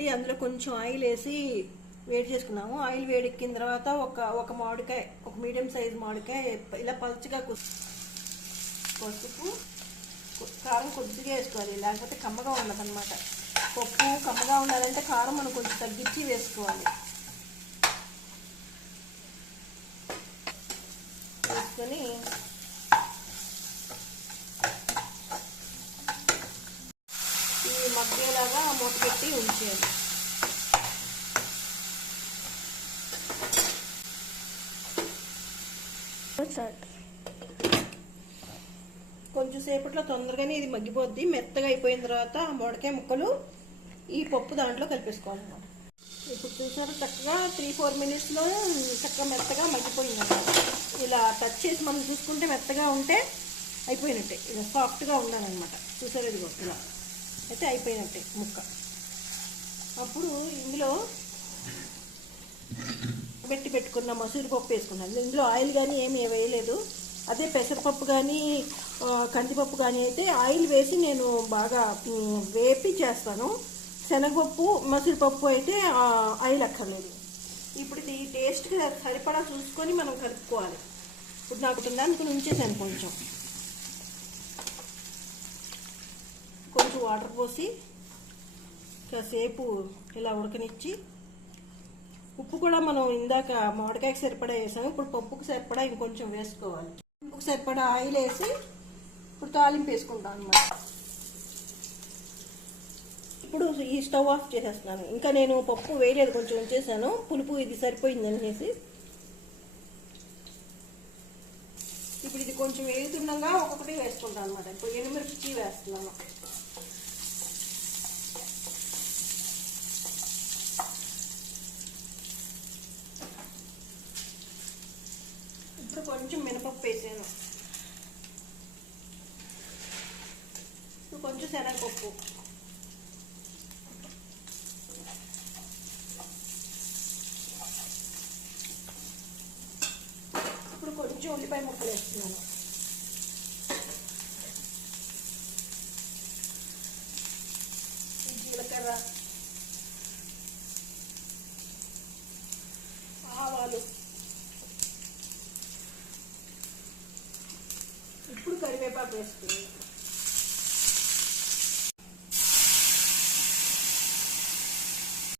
పెట్టి అందులో కొంచెం ఆయిల్ వేసి వేడి చేసుకున్నాము. ఆయిల్ వేడెక్కిన తర్వాత ఒక మామిడికాయ, ఒక మీడియం సైజ్ మామిడికాయ ఇలా పలుచగా పసుపు, కారం కొద్దిగా వేసుకోవాలి, లేకపోతే కమ్మగా ఉండదు అనమాట. పప్పు కమ్మగా ఉండాలంటే కారం మనం కొంచెం తగ్గించి వేసుకోవాలి. వేసుకొని ఈ మగ్గేలాగా మూత పెట్టి ఉంచేయాలి. కొంచెం సేపట్లో తొందరగానే ఇది మగ్గిపోద్ది. మెత్తగా అయిపోయిన తర్వాత ఆ మామిడికాయ ముక్కలు ఈ పప్పు దాంట్లో కలిపేసుకోవాలన్నమాట. ఇప్పుడు చూసారు, చక్కగా 3-4 మినిట్స్లో చక్కగా మెత్తగా మగ్గిపోయింది అన్నమాట. ఇలా టచ్ చేసి మనం చూసుకుంటే మెత్తగా ఉంటే అయిపోయినట్టే, ఇలా సాఫ్ట్గా ఉండాలన్నమాట. చూసారు, ఇది ఇలా అయితే అయిపోయినట్టే ముక్క. అప్పుడు ఇందులో పెట్టుకున్న మసూరి పప్పు వేసుకున్నాను. ఇందులో ఆయిల్ కానీ ఏమీ వేయలేదు. అదే పెసరపప్పు కానీ కందిపప్పు కానీ అయితే ఆయిల్ వేసి నేను బాగా వేపి చేస్తాను. శనగపప్పు మసూరిపప్పు అయితే ఆయిల్ అక్కర్లేదు. ఇప్పుడు ఇది టేస్ట్కి సరిపడా చూసుకొని మనం కలుపుకోవాలి. ఇప్పుడు నాకు అందుకని ఉంచేసాను. కొంచెం వాటర్ పోసి కాసేపు ఇలా ఉడకనిచ్చి, ఉప్పు కూడా మనం ఇందాక మామిడికాయకి సరిపడా వేసాము. ఇప్పుడు పప్పుకు సరిపడా ఇంకొంచెం వేసుకోవాలి. పప్పుకు సరిపడా ఆయిల్ వేసి ఇప్పుడు తాలింపు వేసుకుంటాం అన్నమాట. ఇప్పుడు ఈ స్టవ్ ఆఫ్ చేసేస్తున్నాను. ఇంకా నేను పప్పు వేయలేదు, కొంచెం ఉంచేసాను. పులుపు ఇది సరిపోయింది అనేసి. ఇప్పుడు ఇది కొంచెం వేగుతుండగా ఒక్కొక్కటి వేసుకుంటాను అనమాట. ఇప్పుడు ఎండుమిర్చి వేస్తున్నాను. ఇప్పుడు కొంచెం మినపప్పు వేసాను. ఇప్పుడు కొంచెం శనగపప్పు, ఇప్పుడు కొంచెం ఉల్లిపాయ ముక్కలు వేస్తున్నాను. జీలకర్ర, ఆవాలు, ఇప్పుడు కరివేపాకు వేస్తున్నాను.